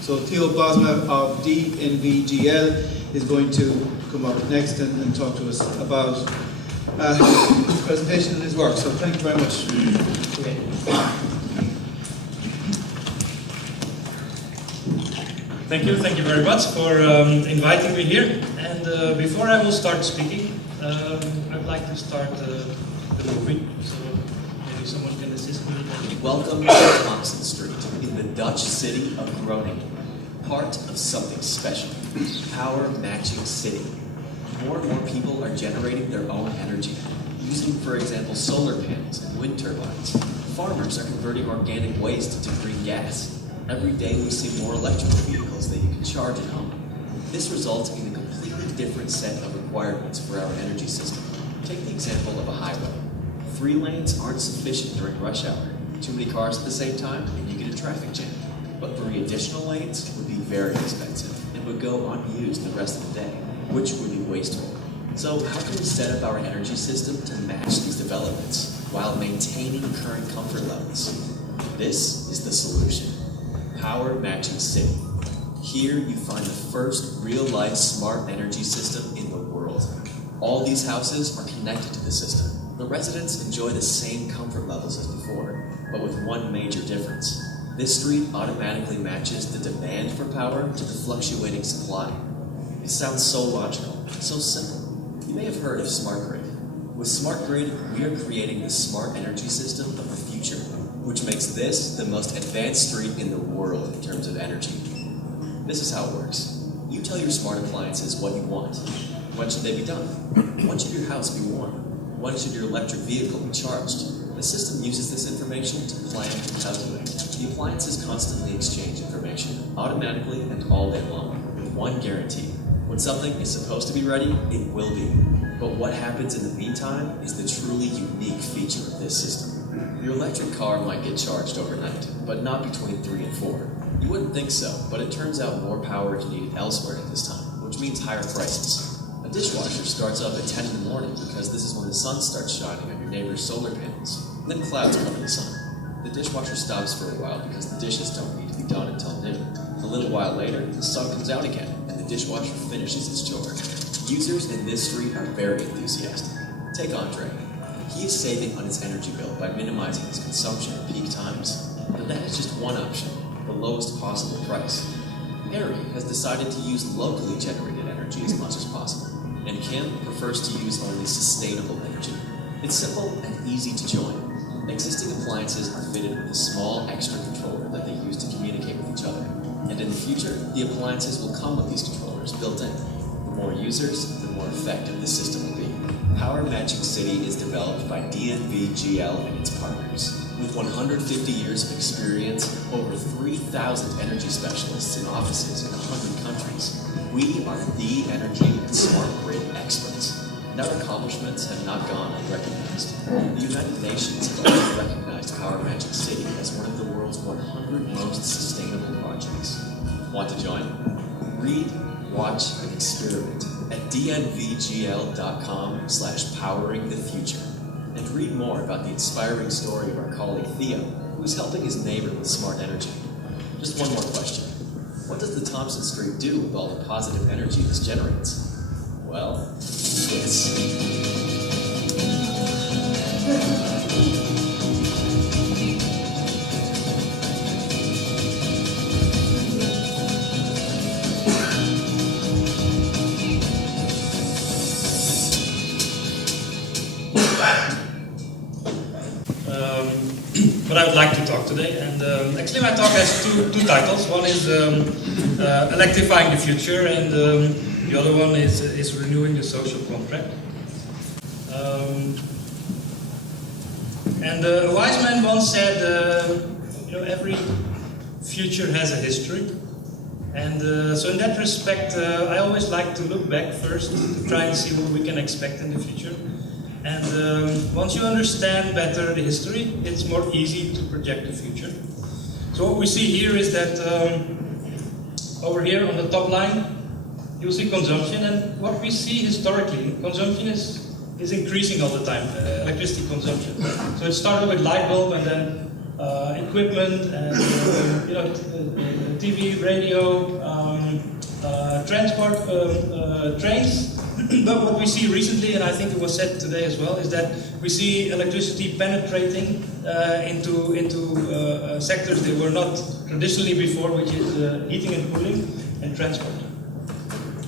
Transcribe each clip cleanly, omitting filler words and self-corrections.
So TheoBosma of DNVGL is going to come up next and talk to us about his presentation and his work. So thank you very much. Thank you very much for inviting me here. And before I will start speaking, I'd like to start with a movie, so maybe someone can assist me. Welcome to Thompson Street, in the Dutch city of Groningen, part of something special, Power Matching City. More and more people are generating their own energy, using, for example, solar panels and wind turbines. Farmers are converting organic waste into green gas. Every day we see more electric vehicles that you can charge at home. This results in a completely different set of requirements for our energy system. Take the example of a highway. 3 lanes aren't sufficient during rush hour. Too many cars at the same time, and you get a traffic jam. But 3 additional lanes would be very expensive and would go unused the rest of the day, which would be wasteful. So how can we set up our energy system to match these developments while maintaining current comfort levels? This is the solution. Power Matching City. Here you find the first real-life smart energy system in the world. All these houses are connected to the system. The residents enjoy the same comfort levels as before, but with one major difference. This street automatically matches the demand for power to the fluctuating supply. It sounds so logical, so simple. You may have heard of Smart Grid. With Smart Grid, we are creating the smart energy system of the future, which makes this the most advanced street in the world in terms of energy. This is how it works. You tell your smart appliances what you want. When should they be done? When should your house be warm? When should your electric vehicle be charged? The system uses this information to plan and calculate. The appliances constantly exchange information, automatically and all day long, with one guarantee. When something is supposed to be ready, it will be. But what happens in the meantime is the truly unique feature of this system. Your electric car might get charged overnight, but not between 3 and 4. You wouldn't think so, but it turns out more power is needed elsewhere at this time, which means higher prices. A dishwasher starts up at 10 in the morning because this is when the sun starts shining on your neighbor's solar panels. Then clouds cover the sun. The dishwasher stops for a while because the dishes don't need to be done until noon. A little while later, the sun comes out again, and the dishwasher finishes its chore. Users in this street are very enthusiastic. Take Andre. He is saving on his energy bill by minimizing his consumption at peak times. But that is just one option, the lowest possible price. Harry has decided to use locally generated energy as much as possible, and Kim prefers to use only sustainable energy. It's simple and easy to join. Existing appliances are fitted with a small extra controller that they use to communicate with each other. And in the future, the appliances will come with these controllers built in. The more users, the more effective the system will be. Power Matching City is developed by DNVGL and its partners. With 150 years of experience, over 3,000 energy specialists in offices in 100 countries, we are the energy and smart grid experts. And our accomplishments have not gone unrecognized. The United Nations has already recognized Power Matching City as one of the world's 100 most sustainable projects. Want to join? Read, watch, and experiment at dnvgl.com/poweringthefuture. And read more about the inspiring story of our colleague Theo, who is helping his neighbor with smart energy. Just one more question. What does the Thompson Street do with all the positive energy this generates? Well, this. But I would like to talk today, and actually my talk has two titles. One is Electrifying the Future, and the other one is Renewing the Social Contract. And a wise man once said, every future has a history. And so in that respect, I always like to look back first to try and see what we can expect in the future. And once you understand better the history, it's more easy to project the future. So what we see here is that over here on the top line, you'll see consumption. And what we see historically, consumption is increasing all the time, electricity consumption. So it started with light bulb, and then equipment and TV, radio, transport, trains. But what we see recently, and I think it was said today as well, is that we see electricity penetrating into sectors they were not traditionally before, which is heating and cooling and transport.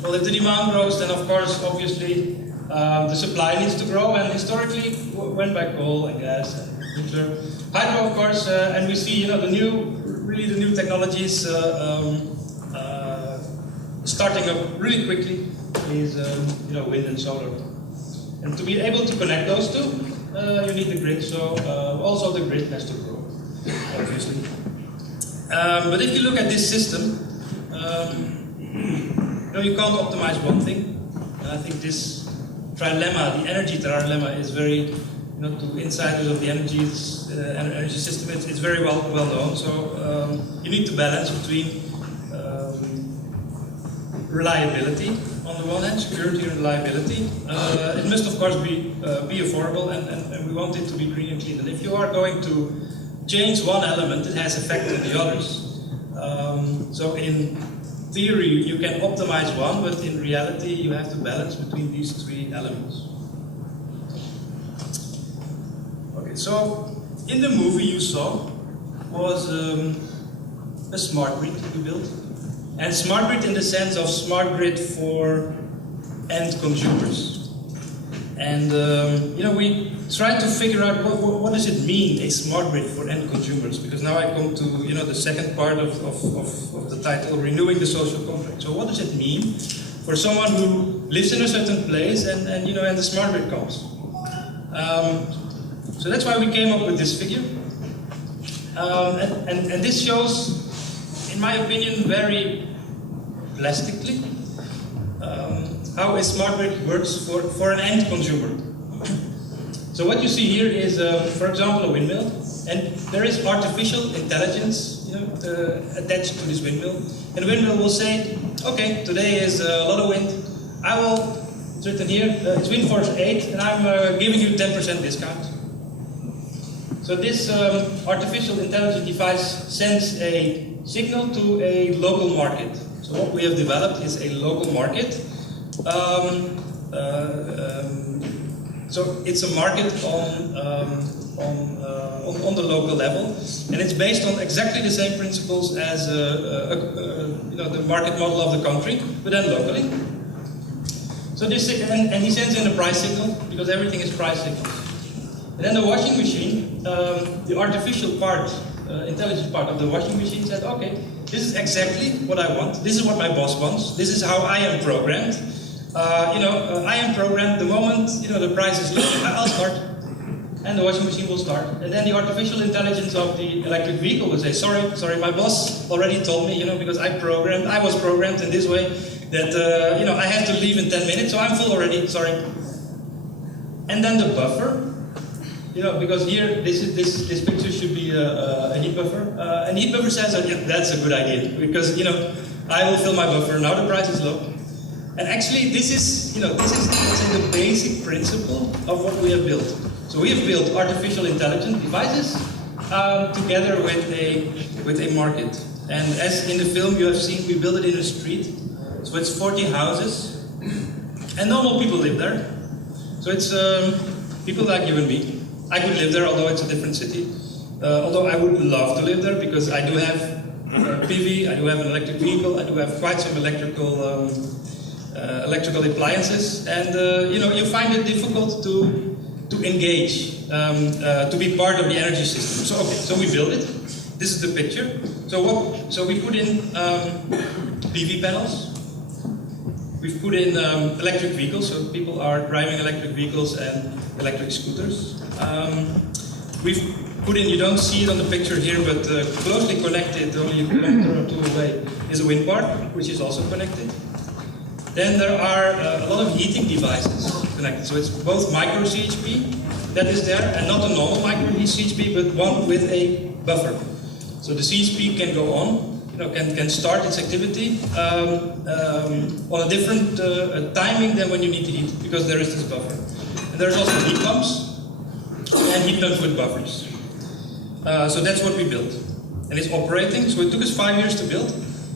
Well, if the demand grows, then of course, obviously, the supply needs to grow, and historically went by coal and gas and nuclear, hydro, of course, and we see the new technologies starting up really quickly is wind and solar. And to be able to connect those two, you need the grid. So also the grid has to grow, obviously. But if you look at this system, you can't optimize one thing. And I think this trilemma, the energy trilemma, is very, to insiders of the energy system, it's very well known. So you need to balance between reliability on the one hand, security and reliability. It must of course be affordable, and we want it to be green and clean. And if you are going to change one element, it has effect on the others. So in theory, you can optimize one, but in reality, you have to balance between these three elements. Okay, so in the movie you saw was a smart grid we built. And smart grid in the sense of smart grid for end consumers. And we tried to figure out what does it mean, a smart grid for end consumers? Because now I come to the second part of the title, renewing the social contract. So what does it mean for someone who lives in a certain place and the smart grid comes? So that's why we came up with this figure. And this shows, in my opinion, very plastically, how a smart grid works for an end consumer. So what you see here is, for example, a windmill, and there is artificial intelligence attached to this windmill. And the windmill will say, okay, today is a lot of wind. It's written here, it's wind force 8, and I'm giving you 10% discount. So this artificial intelligence device sends a signal to a local market. So what we have developed is a local market. So it's a market on the local level, and it's based on exactly the same principles as the market model of the country, but then locally. So this and he sends in a price signal because everything is price signals. And then the washing machine, the artificial part, intelligence part of the washing machine said, okay, this is exactly what I want. This is what my boss wants. This is how I am programmed. I am programmed the moment the price is low, I'll start, and the washing machine will start. And then the artificial intelligence of the electric vehicle will say, sorry, my boss already told me, because I was programmed in this way that I have to leave in 10 minutes, so I'm full already. Sorry. And then the buffer. Because here, this picture should be a heat buffer. And heat buffer says, yeah, that's a good idea, because, I will fill my buffer, now the price is low. And actually, this is the basic principle of what we have built. So we have built artificial intelligence devices together with a market. And as in the film you have seen, we built it in a street. So it's 40 houses, and normal people live there. So it's people like you and me. I could live there, although it's a different city. Although I would love to live there because I do have PV, I do have an electric vehicle, I do have quite some electrical appliances, and you find it difficult to engage, to be part of the energy system. So okay, so we built it. This is the picture. So we put in PV panels. We've put in electric vehicles, so people are driving electric vehicles and electric scooters. We've put in, you don't see it on the picture here, but closely connected, only a kilometer or two away, is a wind park, which is also connected. Then there are a lot of heating devices connected. So it's both micro CHP that is there, and not a normal micro CHP, but one with a buffer. So the CHP can go on, can start its activity on a different timing than when you need to heat, because there is this buffer. And there's also heat pumps, and heat pumps with buffers. So that's what we built. And it's operating, so it took us 5 years to build,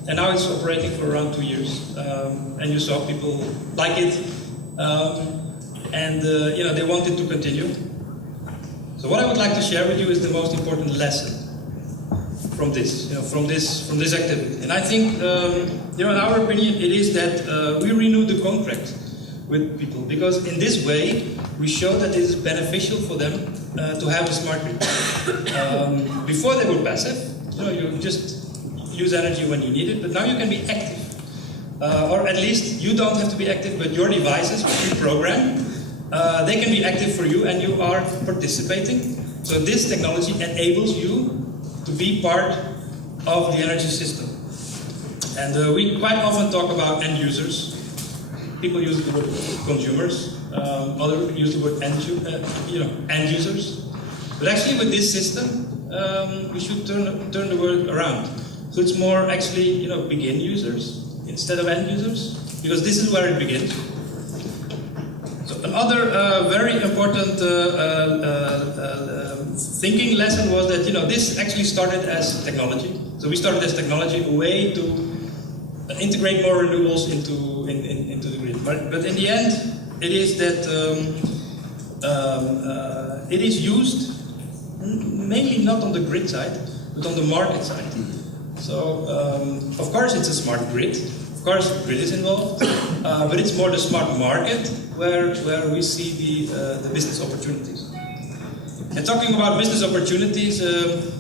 and now it's operating for around 2 years. And you saw people like it, and they want it to continue. So what I would like to share with you is the most important lesson from this, from this activity. And I think, in our opinion, it is that we renew the contract with people, because in this way we show that it is beneficial for them to have a smart grid. Before they were passive, you just use energy when you need it, but now you can be active. Or at least you don't have to be active, but your devices, which you program, they can be active for you and you are participating. So this technology enables you to be part of the energy system. And we quite often talk about end users. People use the word consumers, others use the word end users. But actually with this system, we should turn the word around. So it's more actually, begin users instead of end users, because this is where it begins. So another very important thinking lesson was that, this actually started as technology. So we started as technology, a way to integrate more renewables into the grid. But in the end, it is that it is used mainly not on the grid side, but on the market side. So, of course, it's a smart grid. Of course, grid is involved, but it's more the smart market where we see the business opportunities. And talking about business opportunities,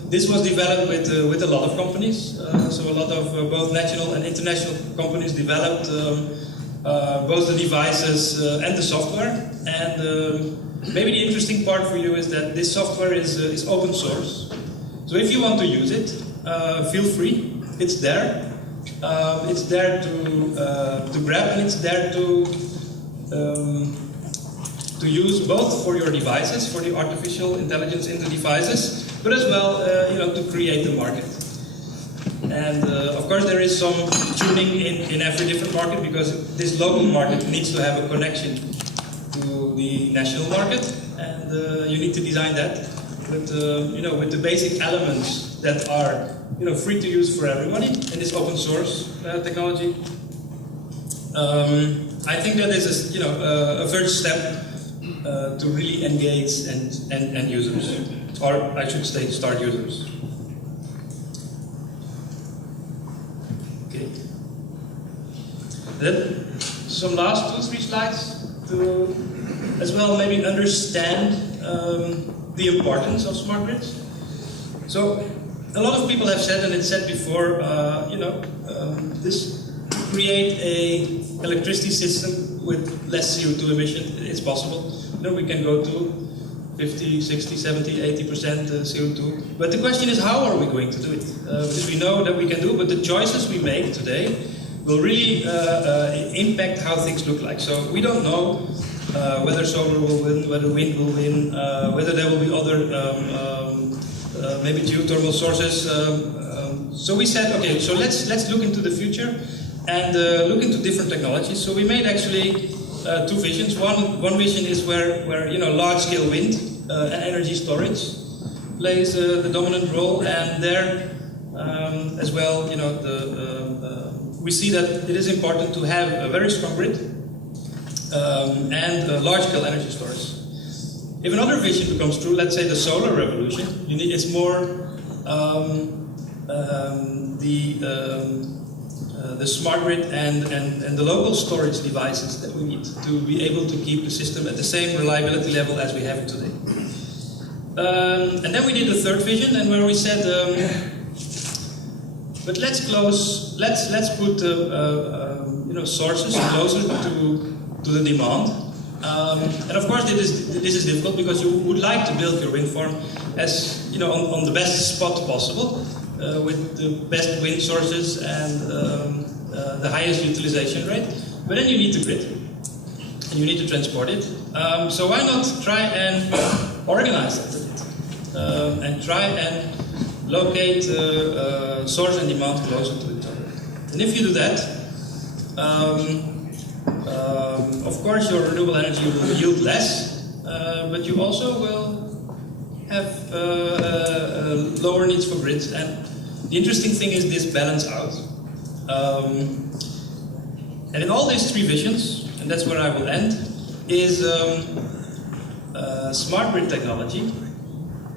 this was developed with a lot of companies. So a lot of both national and international companies developed both the devices and the software. And maybe the interesting part for you is that this software is open source. So if you want to use it, feel free. It's there. It's there to grab, and it's there to use both for your devices, for the artificial intelligence in the devices, but as well, to create the market. And of course, there is some tuning in every different market, because this local market needs to have a connection to the national market, and you need to design that with with the basic elements that are free to use for everybody in this open source technology. I think that is a first step to really engage end users, or I should say start users. Okay. Then some last 2-3 slides to as well maybe understand the importance of smart grids. So a lot of people have said, and it's said before, this create a electricity system with less CO2 emission. It's possible. We can go to 50, 60, 70, 80% CO2. But the question is, how are we going to do it? Because we know that we can do, but the choices we make today will really impact how things look like. So we don't know whether solar will win, whether wind will win, whether there will be other maybe geothermal sources. So we said, okay, so let's look into the future and look into different technologies. So we made actually 2 visions. One vision is where large-scale wind and energy storage plays the dominant role, and there as well, we see that it is important to have a very strong grid and large-scale energy storage. If another vision becomes true, let's say the solar revolution, it's more the smart grid and the local storage devices that we need to be able to keep the system at the same reliability level as we have it today. And then we did the third vision, and where we said, but let's put sources closer to the demand. And of course, this is difficult, because you would like to build your wind farm as on the best spot possible, with the best wind sources and the highest utilization rate. But then you need the grid, and you need to transport it. So why not try and organize that a bit, and try and locate source and demand closer to each other. And if you do that, of course your renewable energy will yield less, but you also will have lower needs for grids. And the interesting thing is this balance out. And in all these three visions, and that's where I will end, is smart grid technology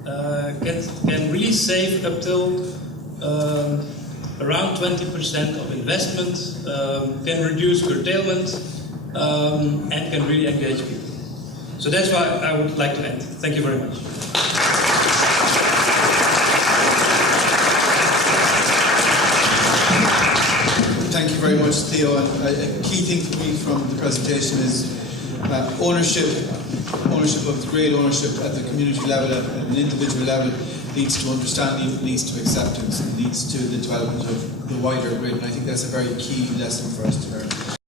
can really save up till around 20% of investment, can reduce curtailment, and can really engage people. So that's why I would like to end. Thank you very much. Thank you very much, Theo. And a key thing for me from the presentation is ownership of the grid, ownership at the community level, at an individual level, leads to understanding, leads to acceptance, and leads to the development of the wider grid. And I think that's a very key lesson for us to learn.